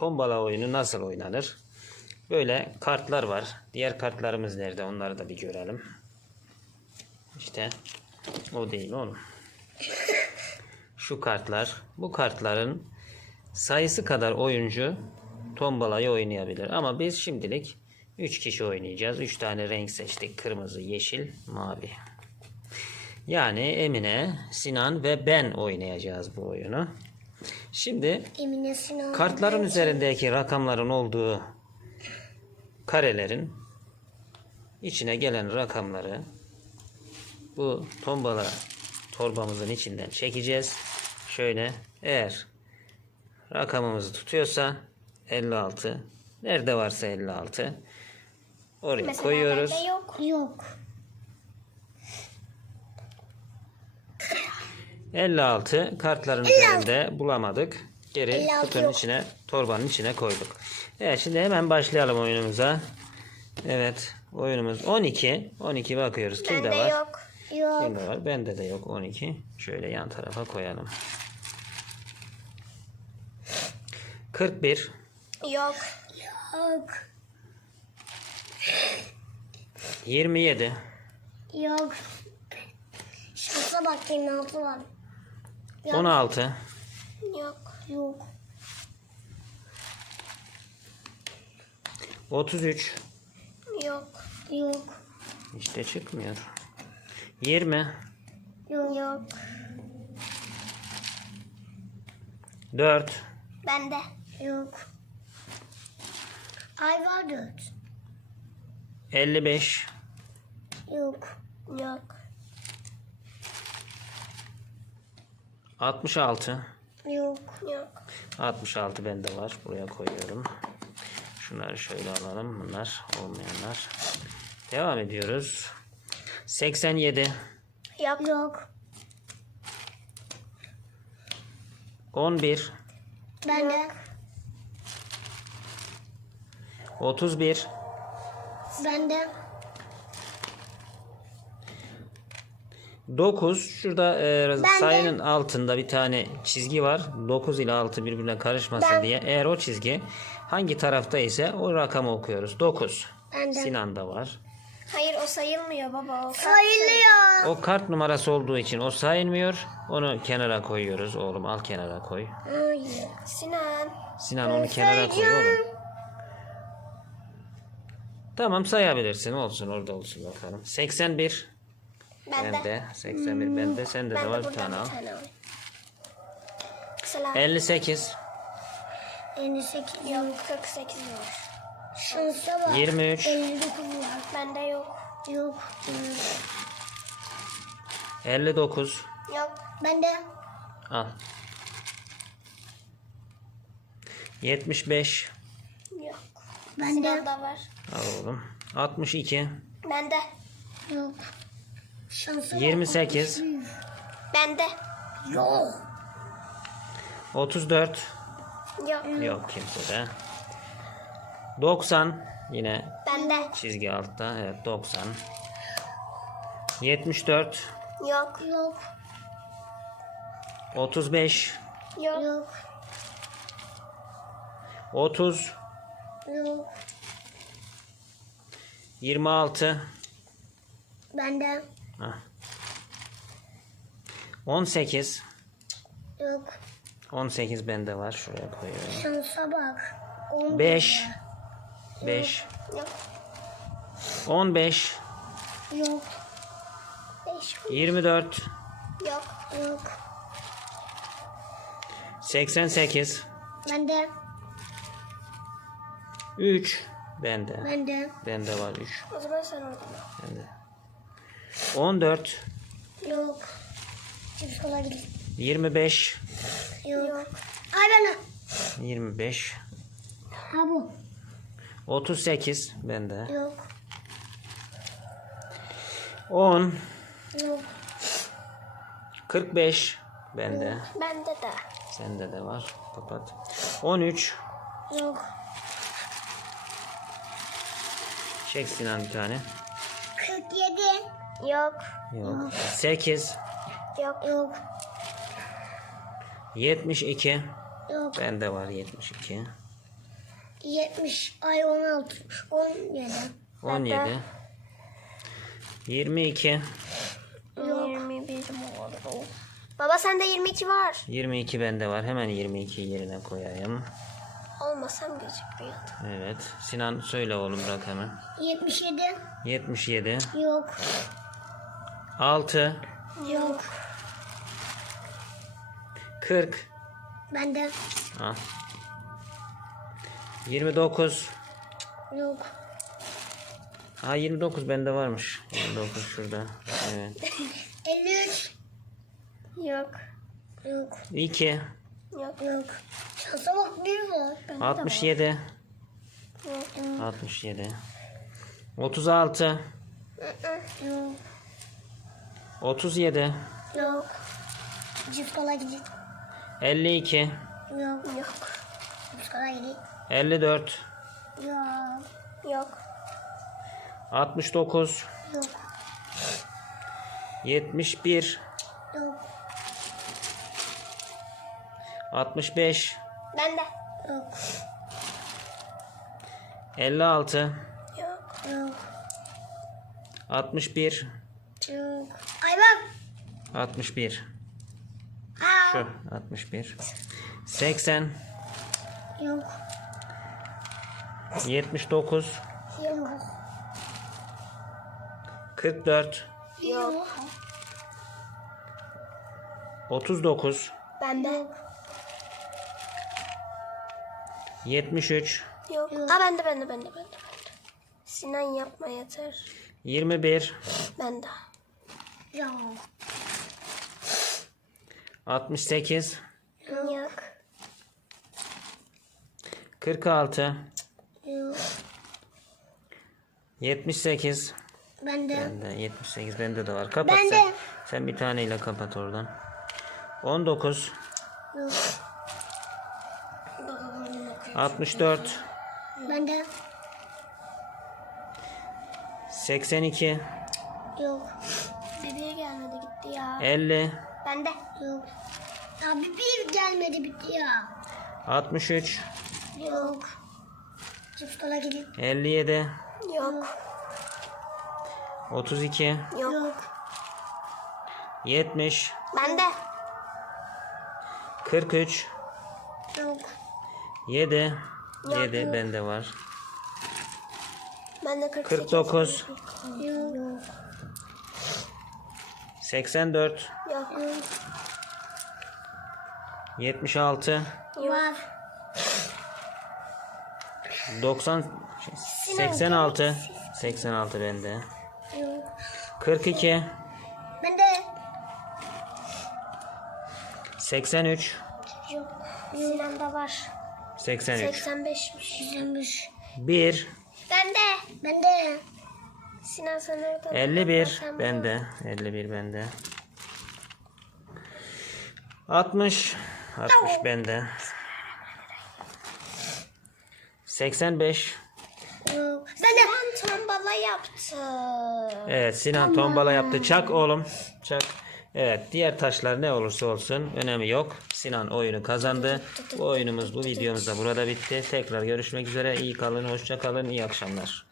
tombala oyunu nasıl oynanır? Böyle kartlar var. Diğer kartlarımız nerede? Onları da bir görelim. İşte o değil oğlum. Şu kartlar. Bu kartların sayısı kadar oyuncu tombalayı oynayabilir. Ama biz şimdilik 3 kişi oynayacağız. 3 tane renk seçtik. Kırmızı, yeşil, mavi. Yani Emine, Sinan ve ben oynayacağız bu oyunu. Şimdi Emine Sinan. kartların üzerindeki rakamların olduğu karelerin içine gelen rakamları bu tombala torbamızın içinden çekeceğiz. Şöyle eğer rakamımızı tutuyorsa 56 nerede varsa 56 oraya Mesela koyuyoruz. yok. Yok. 56 kartların üzerinde bulamadık. Geri 56 kutunun yok. içine, torbanın içine koyduk. Evet şimdi hemen başlayalım oyunumuza. Evet oyunumuz 12. 12 bakıyoruz. Kimde Bende var? yok. Yok. Kimde var? Bende de yok 12. Şöyle yan tarafa koyalım. 41. Yok. Yok. 27. Yok. Şansa bakayım ne var. Yok. 16. Yok. Yok. 33. Yok. Yok. İşte çıkmıyor. 20. Yok. Yok. 4. Bende. Yok. Ay var dört. 55. Yok. Yok. 66. Yok. Yok. 66 bende var. Buraya koyuyorum. Şunları şöyle alalım. Bunlar olmayanlar. Devam ediyoruz. 87. Yok. Yok. 11. Bende. 31. Bende. 9. Şurada e, de. sayının altında bir tane çizgi var. 9 ile 6 birbirine karışmasın Ben- diye. Eğer o çizgi hangi tarafta ise o rakamı okuyoruz. 9. Ben de. Sinan'da var. Hayır o sayılmıyor baba. O sayılıyor. O kart numarası olduğu için o sayılmıyor. Onu kenara koyuyoruz. Oğlum al kenara koy. Hayır. Sinan. Sinan onu kenara koy oğlum. Tamam sayabilirsin. Olsun orada olsun bakalım. 81 Bende. bende. 81 bende. Sende de var bir tane al. Sıla. 58 58 yok. 48 var. Şansa bak. 23 59 var. Bende yok. Yok. 59 Yok. Bende. al. 75 Yok. Bende. Sinan'da var. al oğlum. 62 Bende. Yok. Şansa 28 Bende. Yok. 34 Yok. yok kimsede. 90 yine Bende. çizgi altta. Evet 90 74 Yok. Yok. 35 Yok. Yok. 30 Yok. 26 Bende. Hah. 18 Yok. 18 bende var. Şuraya koyuyorum. Şansa bak. 5 5 Yok. 15 Yok. 5 24 Yok. Yok. 88 Bende. 3 bende. Bende. Bende var 3. O zaman sen orada. Bende. 14 Yok. Cips olabilir. 25 Yok. Ay bana. 25 Ha bu. 38 bende. Yok. 10 Yok. 45 bende. Bende de. Sende de var. Kapat. 13 Yok. Çek Sinan bir tane. 47. Yok. Yok. 8 Yok. Yok. 72 Yok. Bende var 72 70 ay 16 17. 17. 22. 21 mi oldu? Baba sende 22 var. 22 bende var. Hemen 22 yerine koyayım. Olmasam gözükmüyordu. Evet. Sinan söyle oğlum rakamı. 77. 77. Yok. 6. Yok. 40. Bende. Al. 29. Yok. Ha 29 bende varmış. 29 şurada. Evet. 53. Yok. Yok. 2. Yok. Yok. Şansa bak bir var. Bende 67. Yok. 67. 36. Yok. 37. Yok. Cips kola gidin. 52. Yok. Yok. Cips kola gidin. 54. Yok. Yok. 69. Yok. 71. Yok. 65. Bende. Yok. 56. Yok. Yok. 61. Yok. Ay bak. 61. Aa. Şu 61. 80. Yok. 79. Yok. 44. Yok. 39. Bende. Yok. 73. Yok. Ha bende bende bende bende. bende. Sinan yapma yeter. 21. Bende. Yok. 68. Yok. 46. Yok. 78. Bende. Bende 78 bende de var. Kapat Bende. sen. Sen bir taneyle kapat oradan. 19. Yok. 64. Bende. 82. Yok. Bebeğe gelmedi gitti ya. 50. Bende. Yok. Abi bir gelmedi bitti ya. 63. Yok. Cips kola gidin. 57. Yok. 32. Yok. 70. Bende. 43. Yok. 7. Yok, 7 yok. bende var. Bende 48. 49. Yok. 84. Yok. 76. Var. 90. 86. 86 bende. Yok. 42. Bende. 83. Yok. Sinan'da var. 83. 85'miş. 85. 1. Bende. Bende. Sinan sen orada. 51 Sen bende. 51 bende. 60 60 bende. 85 Yok. Bende. Sinan tombala yaptı. Evet Sinan tombala yaptı. Çak oğlum. Çak. Evet diğer taşlar ne olursa olsun önemi yok. Sinan oyunu kazandı. Bu oyunumuz bu videomuz da burada bitti. Tekrar görüşmek üzere. İyi kalın, hoşça kalın, iyi akşamlar.